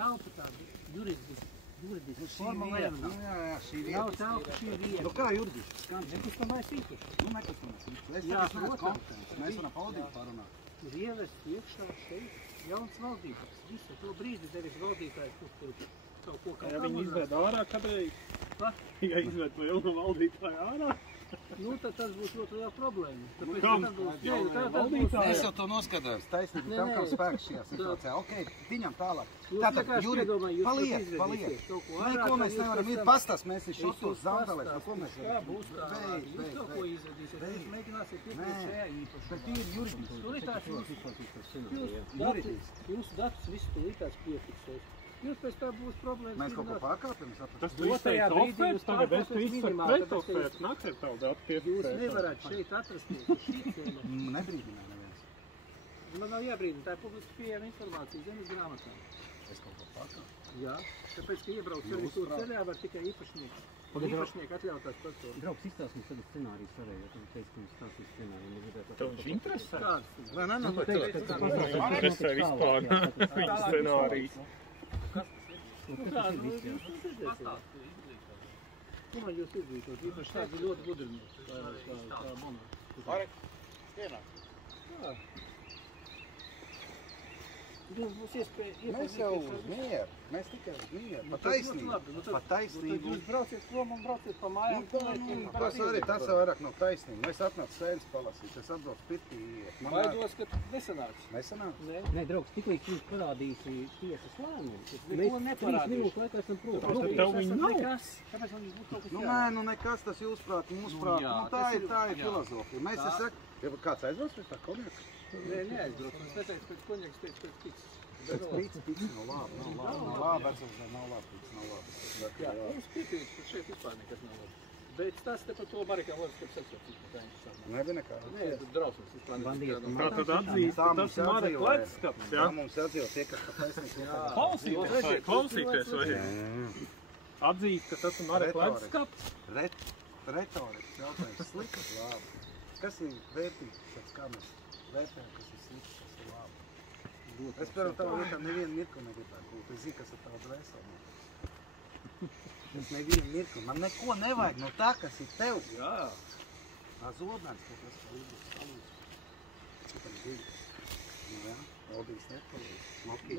telpa tāda juridiski forma Nu, lieta. jā, šī vieta. Nav telpa, šī vieta. Nu, kā juridiski? Nekustamais īpašums. Nu, nekustamais īpašums. Es Jā, tagad neesmu protams. kompetents. Mēs varam pavadīt pārunāt. Ir ievests iekšā šeit jauns valdītājs. Visu to brīdi devis valdītājs, kurš tur kaut ko kā Ja viņi izved ārā kādreiz? Va? Ja izved to jauno valdītāju ārā? Nu, tad tas būs ļoti liela problēma. Tāpēc, Kam? tad būs, Jaunajam tad būs, valdītājam? Es jau to noskatījos. Taisnība Nē, tam, nē. kam spēks šajā situācijā. Ok, viņam tālāk. Jūs Tātad, vienkārši Juri, iedomājiet, jūs paliek, izvedīsiet paliek. kaut ko Neko ārā, mēs tad nevaram jūs ir pēc tam- pastāst, mēs ir šotos zandelēs. Ko mēs Kā varam? būs tā? Jūs kaut ko izvedīsiet, jūs mēģināsiet piekļūt šajā īpašumā. Bet ir juridiski. Tūlītās jūsu datus visu tūlītās piefiksēs. Jūs pēc tā būs problēmas. Mēs kaut ko pārkāpjam, Tas sapratu. tu izteici oferts, tagad es tu izsaku minimāli, pret tāpēc, ka oferts, nāk ar tavu datu Jūs piefiksēšanu. nevarat šeit atrasties uz šī ciema. Nebrīdināja neviens. Man nav jābrīdina, tā ir publiski pieejama informācija zemes grāmatā. Es kaut ko pārkāpju. Jā, tāpēc, ka iebraukt servitūru ceļā var tikai īpašnieki. Īpašnieki atļautās personas. Draugs, izstāst mums tagad scenāriju sarēju, jo tu teici, ka mums stāstīs scenāriju. Tev viņš interesē? Kāds? Vai ne? Tu teici, ka tu Interesē vispār viņa scenārijas. Nu kā, nu jūs redzēsiet. Ko man jūs izglītot? Īpaši tāds ir ļoti gudrinieks, kā monarhs. Jā. Jums būs iespēja Mēs jau uz mieru. Mēs tikai uz mieru. Pa taisnību. Pa taisnību. Jūs brauciet prom un brauciet pa mājām. Tas arī tas vairāk nav taisnība. Mēs atnāc sēnes palasīt. Es atbrauc pirtī. Baidos, ka nesanāks. Nesanāks? Nē. Nē, draugs, tiklīdz jums parādīsi tiesas lēmumu. Neko Mēs 3 neparādīšu. minūtes laikā esam prom. Tad tev viņi nav. Nekas. Kāpēc man būtu kaut kas Nu nē, nu nekas tas jūsprāt, mūsprāt. jā, Nu tā tas ir, ir- tā ir jā. filozofija. Mēs es saku, ja kāds aizbrauc pēc tā konjaka? Nē, neaizbrauc. Es neteicu pēc konjaks, teicu pēc pits. Pēc pīcis nav labi, nav labi, vecums nav labi, pīcis nav labi. Jā, mums piekrīt, ka šeit vispār nekas nav labi. Bet tas te par to Marikā Loris, ka sacīt, ka tā interesanti. Nebija nekā. Nē, tas drausmas vispār Bandīti. nekas. Tā tad atzīst, ka tas ir Marek Leitskaps, Jā, jā? mums atzīvo tie, kas pa taisnību. Klausīties vajag. Atzīst, ka tas ir Marek Leitskaps. Retorikas jautājums slikts, labi. Kas ir vērtīgs, pēc kā mēs vērtējam, kas ir slikts, kas ir labi? Es, piemēram, tavu vietā nevienu mirkli negribētu būt. Es zinu, kas ir tava dvēseli. Es nevienu mirkli. Man neko nevajag no tā, kas ir tev. Jā. Zodnēns, kaut kas palīdz. Šitam dziļi. Jā, Valdīs nepalīdz.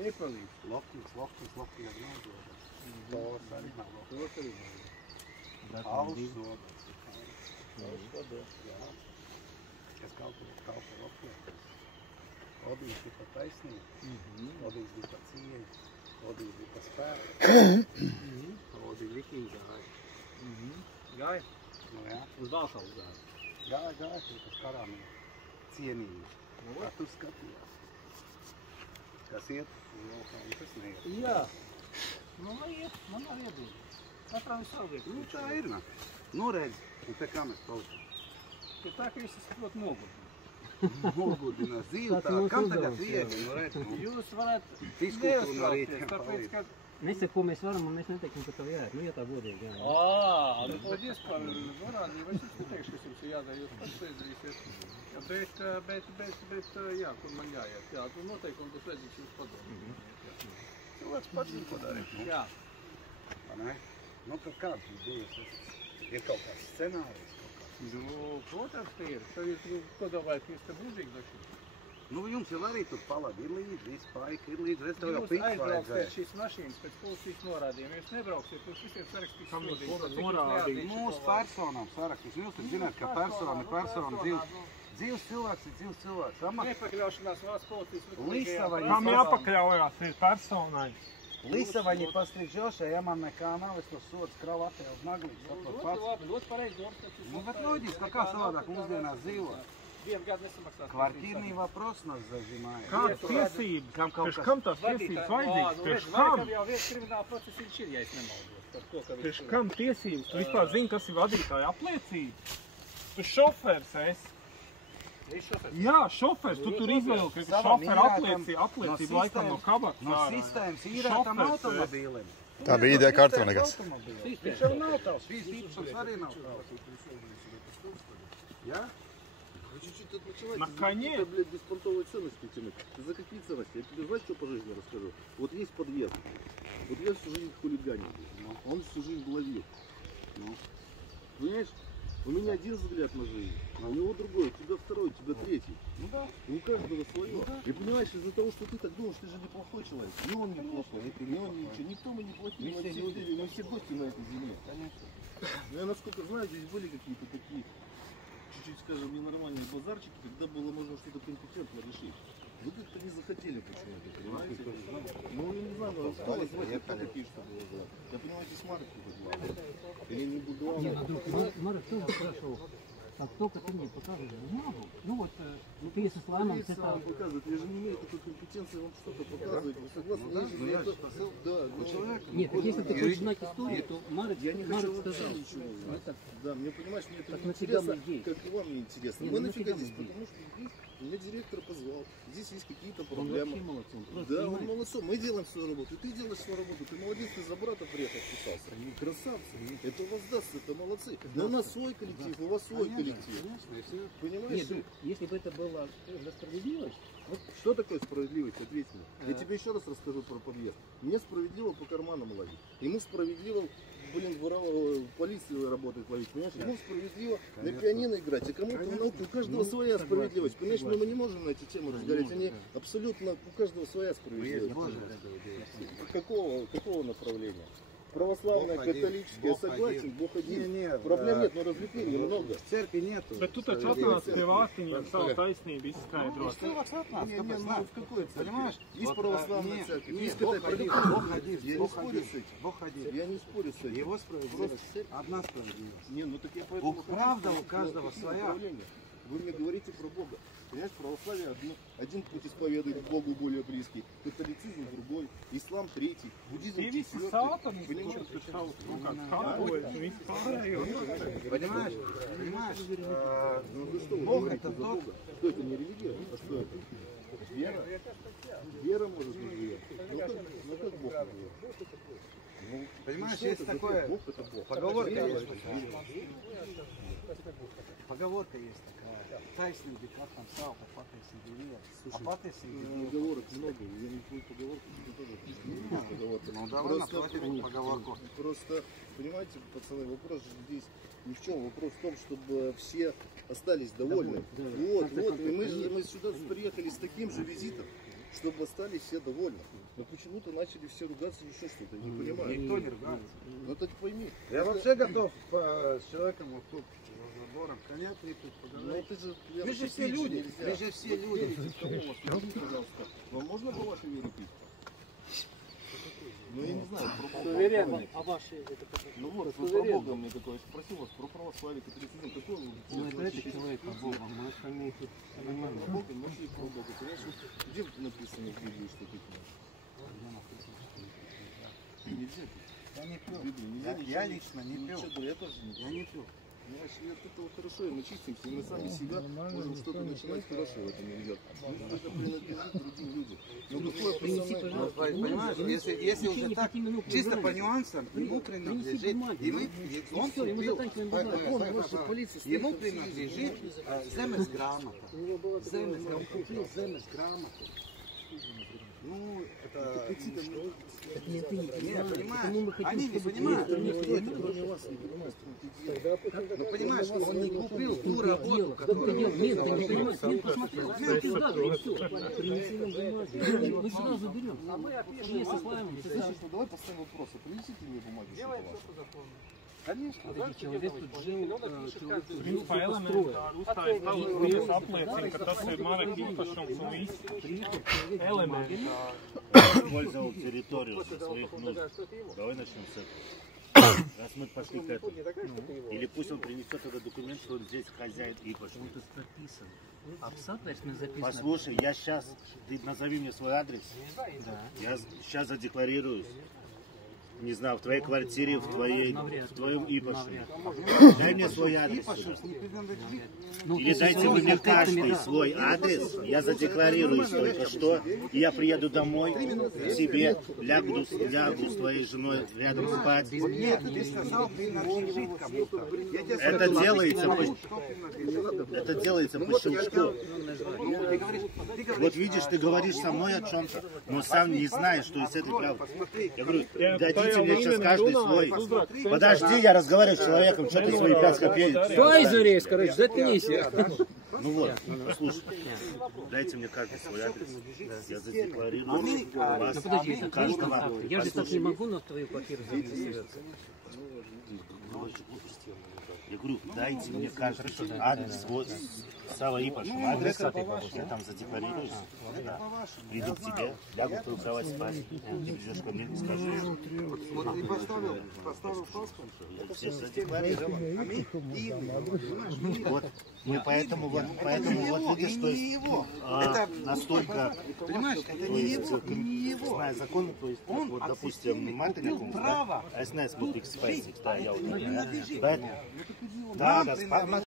Nepalīdz. Lokīs jau nav zodnēns. Tors arī nav lokīs. Tos arī nav. Alš zodnēns. Jā. Es kalpu lokīs. Valdīs bija pa taisnību. Valdīs bija pa cieņu. Valdīs bija pa spēku. Valdīs vikīgi gāja. Gāja? Nu jā. Uz Valsalu gāja. Gāja, tur pa karām ir cienīgi. Kā tu skatījās? Kas iet? Un kas neiet? Jā. Nu, lai iet, man nav iedod. Katram ir savu vietu. Nu tā ir, nā. Nu redz, un te kā mēs paliekam. Ja tā, ka jūs esat ļoti nogurdi. Nogurdinās dzīvi tā. mūsu Kam tagad uzdevums, viegli? Nu redz, nu. Jūs varat Fiskūtu no rīta neuztraukties, tāpēc, ka... Nesaka, ko mēs varam, un mēs neteiksim, ka tev jāiet. Nu, ja tā godīgi, jā. Nu, paldies par norādījumu. Es jums neteikšu, kas jums ir jādara, jūs pats to izdarīsiet. Bet, jā, kur man jāiet. Jā, tur noteikumi tas redzīs jūs padomu. Cilvēks pats ir ko darīt. Nu. Jā. Vai ne? Nu, tad kāds ir bijis? Ir kaut kāds scenārijs, kaut kāds. Nu, protams, ka ir. Tad jūs padomājat, ka jūs te mūžīgi došat. Nu, jums jau arī tur paladi ir līdzi, viss paika ir līdzi, redz, tev jau Jūs pīks aizbrauksiet vajadzēja. šīs mašīnas pēc policijas norādījuma. Jūs nebrauksiet, jūs visiem sarakstīs Kam jūs sodīt. norādījāt? Mūsu personām sarakstīs. Jūs taču zināt, ka persona ir persona dzīves. Dzīves cilvēks ir dzīves cilvēks. Nepakļaušanās valsts policijas. Lisava, Kam jāpakļaujās ir personai? Lisavaņi pastrīdžošai, ja man nekā nav, es to sodu skravu atēju uz naglītes, saprot pats. Labi, ļoti pareizi domas. Nu, bet loģiski, kā savādāk mūsdienās dzīvo. Vienu gadu nesamaksās. Kvartīrnī вопрос нас зажимает. Kādas tiesības? Kam kaut Priekš kas... kam tās tiesības vajadzīgas? Priekš kam? Jau viens krimināla process viņš ir, ja es nemaldos. Par to, ka Priekš kam tiesības? Tu vispār zini, kas ir vadītāja apliecība? Tu šofers esi. Jā, šofers. Tu tur izvilki šoferu apliecību laikam no kabatas. No sistēmas īrētam automobīlim. Tā bija ideja kartu nekas. Viņš jau nav tavs, viss īpašums arī nav tavs. Ja? Вы чуть-чуть отмочевайте. Наконец! Это, блядь, беспонтовые ценности тянуть. За какие ценности? Я тебе знаешь, что по жизни расскажу? Вот есть подъезд. Вот я всю жизнь хулиганил, он всю жизнь ловил. Понимаешь? У меня один взгляд на жизнь, а у него другой, у тебя второй, у тебя третий. Ну да. У каждого свое. И понимаешь, из-за того, что ты так думаешь, ты же неплохой человек. Ни он неплохой, ни он ничего. Никто мы не плохие, мы все гости на этой земле. Но я насколько знаю, здесь были какие-то такие, чуть-чуть, скажем, ненормальные базарчики, когда было можно что-то компетентно решить. Вы как-то не захотели почему-то, понимаете? Ну, я не знаю, но кто вас знает, кто такие, что было делать? Я понимаю, эти смарты какие-то. Или не буду. Марк тоже спрашивал, как только ты мне показываешь бумагу, ну вот, ты если с ламом, Полиция это... вам показывает, я же не имею такой компетенции вам что-то показывать. Вы согласны? Да, Нет, так если ты хочешь знать историю, то Марк я не хочу сказал. вообще ничего знать. Это- Да, мне, понимаешь, мне это Так не нафига интересно, мы здесь? как и вам не интересно. Нет, Мы ну нафига нафига мы здесь? здесь? Потому что здесь меня директор позвал. Здесь есть какие-то Он проблемы. вообще молодцом. Просто, Да, он понимаешь, молодцом. Мы делаем свою работу, ты делаешь свою работу. Ты молодец, ты за брата приехал, писался. Красавцы. Это у вас даст, это молодцы. Но у нас свой коллектив, у вас свой коллектив. Понимаешь? Нет, ну, если бы это была справедливость, Вот что такое справедливость? Ответь мне. Я тебе еще раз расскажу про подъезд. Мне справедливо по карманам ловить. Ему справедливо, в полиции работает ловить. Понимаешь? Ему справедливо на пианино играть. А кому-то на науке. У каждого своя справедливость. Понимаешь, мы не можем на эти темы разговаривать. Они абсолютно, у каждого своя справедливость. Какого направления? Православная, католическая, согласен, Бог один. Проблем нет, но развлечений много. Церкви нету. Bet tu taču atnāc pie vārtiņiem savu taisnību izskaidrot. В какой церкви? Понимаешь? Есть православная Нет, церковь, нет, есть Бог католическая. один, Бог один, Я не Бог спорю один. с этим. Бог один. Я не спорю с этим. Его справедливость. Одна справедливость. Не, ну так я поэтому хочу Правда сказать, у каждого какие своя. направления. Вы мне говорите про Бога. Понимаешь, православие один путь исповедует к Богу более близкий, католицизм другой, ислам третий, буддизм Tie visi четвертый. sātani, Понимаешь? kurus tu savus kaut kāds katoļus un vispārējo. Понимаешь? Понимаешь? Ну вы что, вы Бог говорите это за тот. Бога? Что это не религия? А что это? Вера? Вера может быть вера. Ну как Бог это вера? Ну, Понимаешь, что есть это за такое, Бог? Бог это Бог. поговорка Вера есть это такая. вера. Поговорка есть такая. Тайсники, как там сал, попатайся деревья. Попатайся деревья. Поговорок много, я не твою поговорку, тебе тоже есть поговорка. Ну давай Просто- наплатим поговорку. Просто, понимаете, пацаны, вопрос же здесь ни в чем. Вопрос в том, чтобы все остались довольны. Вот, и мы сюда приехали с таким же визитом, чтобы остались все довольны. Но почему-то начали все ругаться, еще что-то, я не понимаю. Никто не ругается. Ну так пойми. Я вообще готов с человеком вот тут за забором коньяк выпить, Ну поговорить. ты же, я Мы же вообще все пить люди, нельзя. мы же все Вот люди. верите в кого вас? Скажите, пожалуйста, вам можно по вашей вере пить? Ну я не знаю, про Бога. а ваши это как? Ну вот, вы про Бога мне такое спросил вас, про православие, католицизм, какой вы? Ну это человек по Богу, мы остальные тут Про Бога, нашли про Бога, понимаешь? Вот где написано в Библии, что ты пьешь? Нельзя пить. Я не пью. В Библии нельзя Я ничего лично не ничего, пью. да, я тоже не пью. Я не пью. Понимаешь, и от этого хорошо, и мы чистимся, и мы сами себя можем что-то начинать хорошее в этом идет. Это принадлежит другим людям. Но какое пацаны, Понимаешь, если уже так, чисто по нюансам, ему принадлежит, он Все, и мы купил, заканчиваем базар. закон вашей полиции стоит ему на всей принадлежит землеграмота. Землеграмота. Ну, это... Не, ты не Не, понимаешь. понимаешь, Потому мы хотим, они не чтобы понимают. Никто это кроме вас не понимает, что ты делаешь. Ну, понимаешь, он не купил ту работу, Дело, которую... нет, ты не понимаешь, нет, посмотрел, нет, пизда, и все. Принеси нам бумаги, мы сразу заберем. Если с Лаймом, ты Слышишь, ну давай поставим вопрос, а принесите мне бумаги, что ваши. Конечно. человек тут жил, человек тут жил, Principā elementāri uzstājas tavas lietas apliecina, ka tas ir Mareka īpašums un viss. приехал человек, Elementi. Использовал территорию для своих нужд. Давай начнем с этого. Раз мы пошли к этому. Или пусть он принесет этот документ, что он здесь хозяин и пошел. тут прописан. Абсолютно записано. Послушай, я сейчас, ты назови мне свой адрес. Да. Я сейчас задекларируюсь. не знаю, в твоей квартире, в твоем ИПоши. Дай мне свой адрес сюда. Или дайте мне каждый свой адрес, я задекларируюсь только что, и я приеду домой к тебе, лягу с твоей женой рядом спать. Нет, ты сказал, принадлежит кому-то. Это делается по щелчку. Вот видишь, ты говоришь со мной о чем-то, но сам не знаешь, что из этой правды. Я говорю, дадите мне сейчас каждый свой. Подожди, я разговариваю с человеком, что ты свои 5 копеек. Стой, Зарез, короче, заткнись. Ну вот, слушай, дайте мне каждый свой адрес. Я задекларирую вас, Подожди, каждого. я же так не могу на твою квартиру зарегистрироваться. Я говорю, дайте мне каждый адрес свой. Сава Ипошев, адрес, я там задекларируюсь, да. Приду к тебе, лягу в твою кровать спать, ты придешь ко мне и скажешь. Вот не поставил паспорт, это все задекларировано. понимаешь? Вот, мы поэтому вот видишь, что это настолько, понимаешь, это не его. Зная законы, то есть, вот, допустим, мартиняком, да, а я знаю, смотри, да, я вот, да,